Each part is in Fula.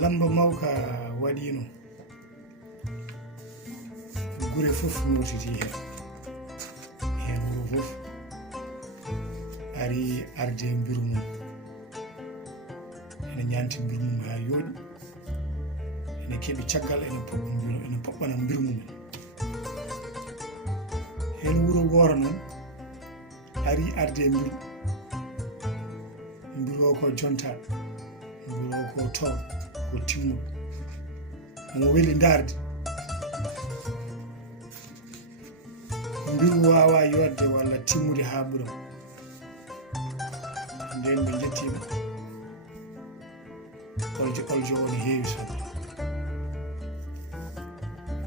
lamba mawka waɗino gure fof notiti hen wuro fof ari arde mbiru mum ene ñanti mbiru mum ha yooɗi ene keeɓi caggal ene poɓɓana mbiru mum hen wuro wooro noon ari arde mbiru o ko jonta mbiru o ko to ko timmuɗo omo weli darde mbiru wawa yodde walla timmude ha ɓuura nden ɓe jettima oljo o ne heewi soble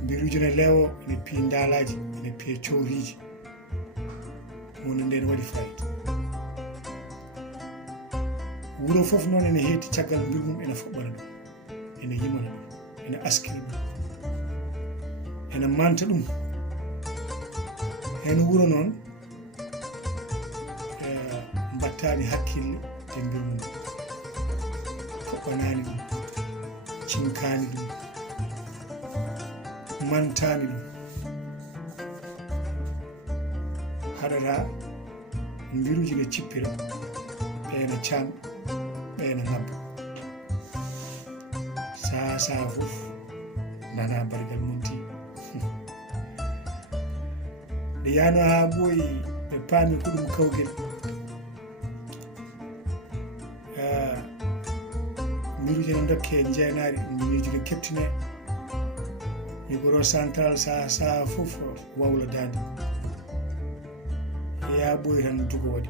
mbiruji ne leewo ene piye ndaalaji ene piye cohriji hunde nden waɗi fayida wuro fof noon ene heedi caggal mbiru mum ene foɓɓana ɗum ene yimana ɗum ene askira ɗum ene manta ɗum hen wuro noon mbattani hakkille e mbiru mum foɓɓanani ɗum cinkani ɗum mantani ɗum haɗata mbiruji ne cippira ɓeene camɓe ɓeene ngabba saha fof nana bargal munti nde yano ha ɓooyi ɓe paami ko ɗum kawgel mbiruji ne dokke jeenari mbiruji ne keptine micro central saha fof wawla dande ya ɓooyi tan dugo waɗi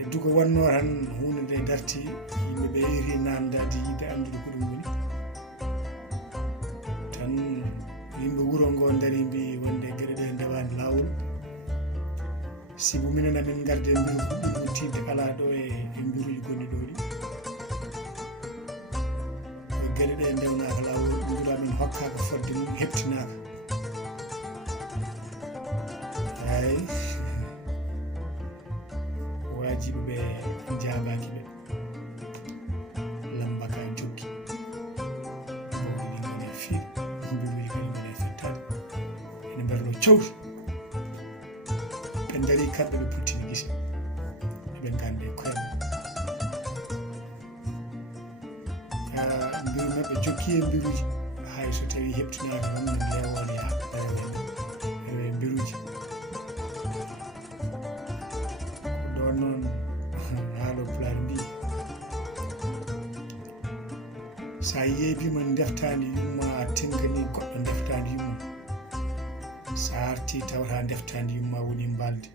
e dugo wanno tan hunde nde darti yimɓe ɓe eri namdade yidde andude ko ɗum woni tan yimɓe wuro ngo dari mbi wonde gueɗe ɗe ndewani lawol sibu minen amin garde mbiru huɗɗiɗum tidde ala ɗo e mbiruji gonɗi ɗo ɗi gueɗe ɗe ndewnaka lawol mbiru amin hokkaka fodde mum heptinaka ay wajiɓe ɓe jabaki ɓe lamba ka joggi boɗiɗi gone fiiɗe mbiruji kadi gone fettade ene mberlo cawti ɓe daari kamɓe ɓe puttini gese eɓe gande koyeɓe mbiru mabɓe jokki e mbiruji hay so tawi heptinaka tan no lewole ha ewe mbiruji ɗon noon haalo pulaar mbi sa yeebima deftandi yumma tengani goɗɗo deftandi yumma sa arti tawata deftandi yumma woni mbalde